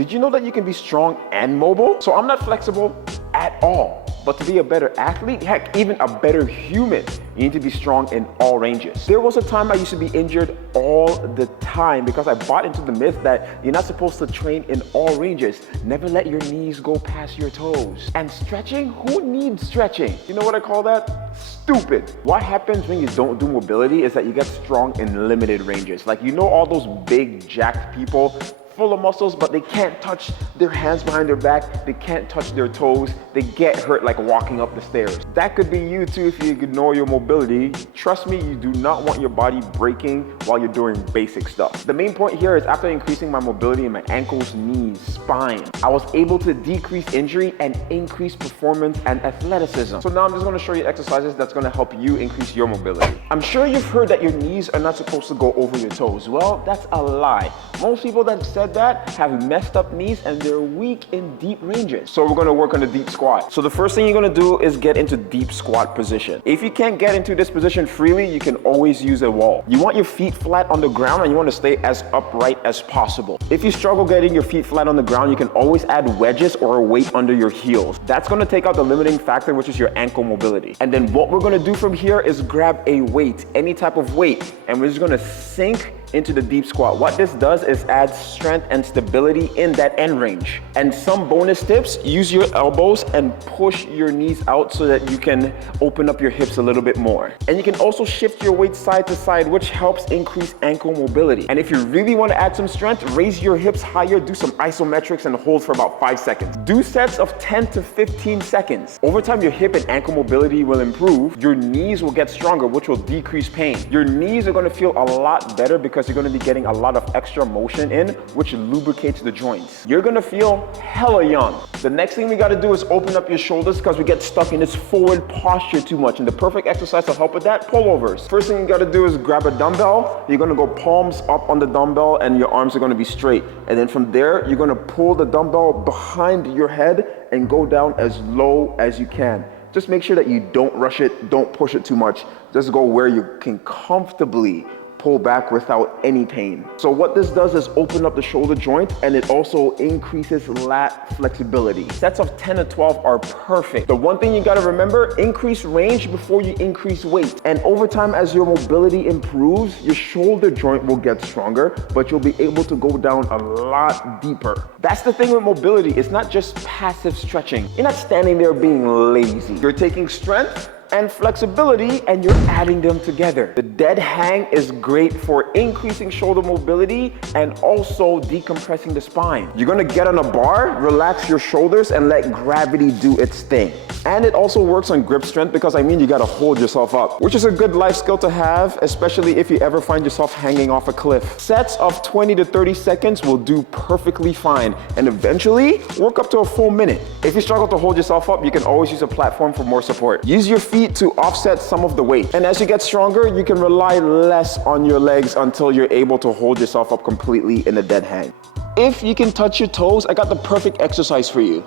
Did you know that you can be strong and mobile? So I'm not flexible at all. But to be a better athlete, heck, even a better human, you need to be strong in all ranges. There was a time I used to be injured all the time because I bought into the myth that you're not supposed to train in all ranges. Never let your knees go past your toes. And stretching? Who needs stretching? You know what I call that? Stupid. What happens when you don't do mobility is that you get strong in limited ranges. Like, you know, all those big jacked people full of muscles, but they can't touch their hands behind their back, they can't touch their toes, they get hurt like walking up the stairs. That could be you too if you ignore your mobility. Trust me, you do not want your body breaking while you're doing basic stuff. The main point here is after increasing my mobility in my ankles, knees, spine, I was able to decrease injury and increase performance and athleticism. So now I'm just gonna show you exercises that's gonna help you increase your mobility. I'm sure you've heard that your knees are not supposed to go over your toes. Well, that's a lie. Most people that said that have messed up knees and they're weak in deep ranges. So we're gonna work on the deep squat. So the first thing you're gonna do is get into deep squat position. If you can't get into this position freely, you can always use a wall. You want your feet flat on the ground and you wanna stay as upright as possible. If you struggle getting your feet flat on the ground, you can always add wedges or a weight under your heels. That's gonna take out the limiting factor, which is your ankle mobility. And then what we're gonna do from here is grab a weight, any type of weight, and we're just gonna sink into the deep squat. What this does is add strength and stability in that end range. And some bonus tips, use your elbows and push your knees out so that you can open up your hips a little bit more. And you can also shift your weight side to side, which helps increase ankle mobility. And if you really want to add some strength, raise your hips higher, do some isometrics and hold for about 5 seconds. Do sets of 10 to 15 seconds. Over time, your hip and ankle mobility will improve. Your knees will get stronger, which will decrease pain. Your knees are going to feel a lot better because you're going to be getting a lot of extra motion in, which lubricates the joints. You're going to feel hella young. The next thing we got to do is open up your shoulders because we get stuck in this forward posture too much. And the perfect exercise to help with that, pullovers. First thing you got to do is grab a dumbbell. You're going to go palms up on the dumbbell and your arms are going to be straight. And then from there, you're going to pull the dumbbell behind your head and go down as low as you can. Just make sure that you don't rush it, don't push it too much. Just go where you can comfortably pull back without any pain. So what this does is open up the shoulder joint and it also increases lat flexibility. Sets of 10 to 12 are perfect. The one thing you gotta remember, increase range before you increase weight. And over time, as your mobility improves, your shoulder joint will get stronger, but you'll be able to go down a lot deeper. That's the thing with mobility, it's not just passive stretching. You're not standing there being lazy. You're taking strength and flexibility and you're adding them together. The dead hang is great for increasing shoulder mobility and also decompressing the spine. You're gonna get on a bar, relax your shoulders and let gravity do its thing. And it also works on grip strength because you gotta hold yourself up, which is a good life skill to have, especially if you ever find yourself hanging off a cliff. Sets of 20 to 30 seconds will do perfectly fine and eventually work up to a full minute. If you struggle to hold yourself up, you can always use a platform for more support. Use your feet to offset some of the weight. And as you get stronger, you can rely less on your legs until you're able to hold yourself up completely in a dead hang. If you can touch your toes, I got the perfect exercise for you.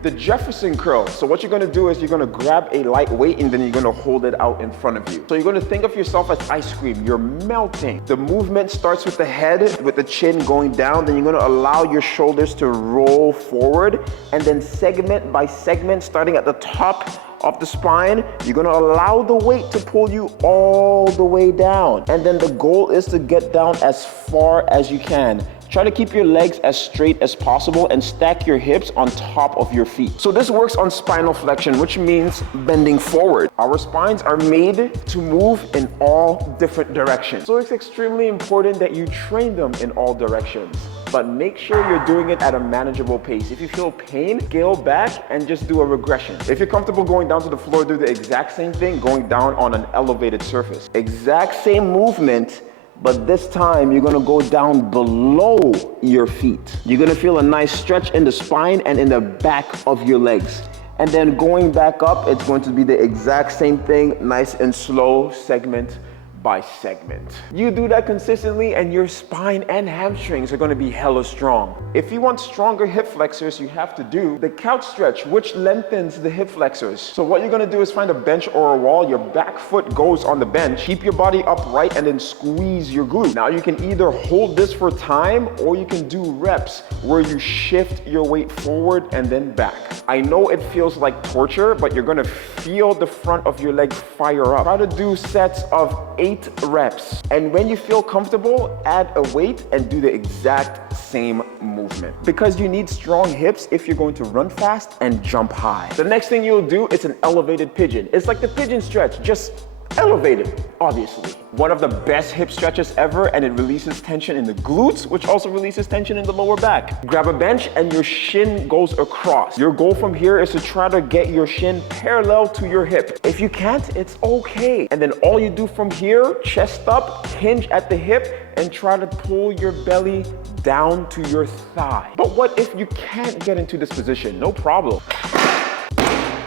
The Jefferson curl. So what you're gonna do is you're gonna grab a light weight and then you're gonna hold it out in front of you. So you're gonna think of yourself as ice cream. You're melting. The movement starts with the head, with the chin going down. Then you're gonna allow your shoulders to roll forward and then segment by segment, starting at the top of the spine, you're gonna allow the weight to pull you all the way down. And then the goal is to get down as far as you can. Try to keep your legs as straight as possible and stack your hips on top of your feet. So this works on spinal flexion, which means bending forward. Our spines are made to move in all different directions. So it's extremely important that you train them in all directions. But make sure you're doing it at a manageable pace. If you feel pain, scale back and just do a regression. If you're comfortable going down to the floor, do the exact same thing, going down on an elevated surface. Exact same movement, but this time you're gonna go down below your feet. You're gonna feel a nice stretch in the spine and in the back of your legs. And then going back up, it's going to be the exact same thing, nice and slow segment by segment. You do that consistently and your spine and hamstrings are gonna be hella strong. If you want stronger hip flexors, you have to do the couch stretch, which lengthens the hip flexors. So what you're gonna do is find a bench or a wall, your back foot goes on the bench, keep your body upright and then squeeze your glute. Now you can either hold this for time or you can do reps where you shift your weight forward and then back. I know it feels like torture, but you're gonna feel the front of your leg fire up. Try to do sets of 8 reps. And when you feel comfortable, add a weight and do the exact same movement. Because you need strong hips if you're going to run fast and jump high. The next thing you'll do is an elevated pigeon. It's like the pigeon stretch, just elevated, obviously. One of the best hip stretches ever, and it releases tension in the glutes, which also releases tension in the lower back. Grab a bench and your shin goes across. Your goal from here is to try to get your shin parallel to your hip. If you can't, it's okay. And then all you do from here, chest up, hinge at the hip, and try to pull your belly down to your thigh. But what if you can't get into this position? No problem.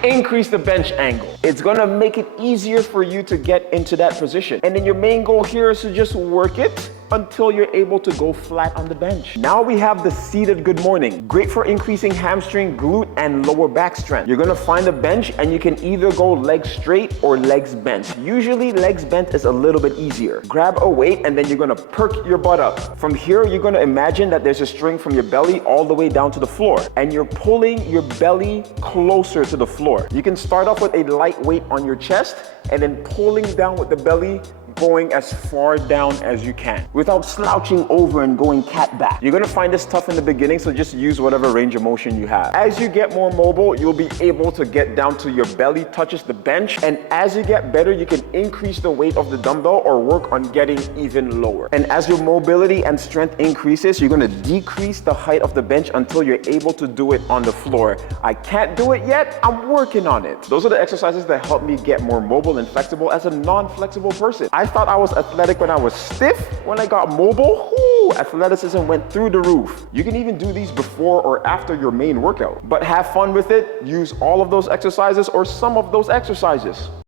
Increase the bench angle. It's gonna make it easier for you to get into that position. And then your main goal here is to just work it until you're able to go flat on the bench. Now we have the seated good morning. Great for increasing hamstring, glute, and lower back strength. You're gonna find a bench and you can either go legs straight or legs bent. Usually legs bent is a little bit easier. Grab a weight and then you're gonna perk your butt up. From here, you're gonna imagine that there's a string from your belly all the way down to the floor. And you're pulling your belly closer to the floor. You can start off with a light weight on your chest and then pulling down with the belly, going as far down as you can without slouching over and going cat back. You're gonna find this tough in the beginning, so just use whatever range of motion you have. As you get more mobile, you'll be able to get down to your belly touches the bench, and as you get better, you can increase the weight of the dumbbell or work on getting even lower. And as your mobility and strength increases, you're gonna decrease the height of the bench until you're able to do it on the floor. I can't do it yet, I'm working on it. Those are the exercises that help me get more mobile and flexible as a non-flexible person. I thought I was athletic when I was stiff. When I got mobile, athleticism went through the roof. You can even do these before or after your main workout. But have fun with it. Use all of those exercises or some of those exercises.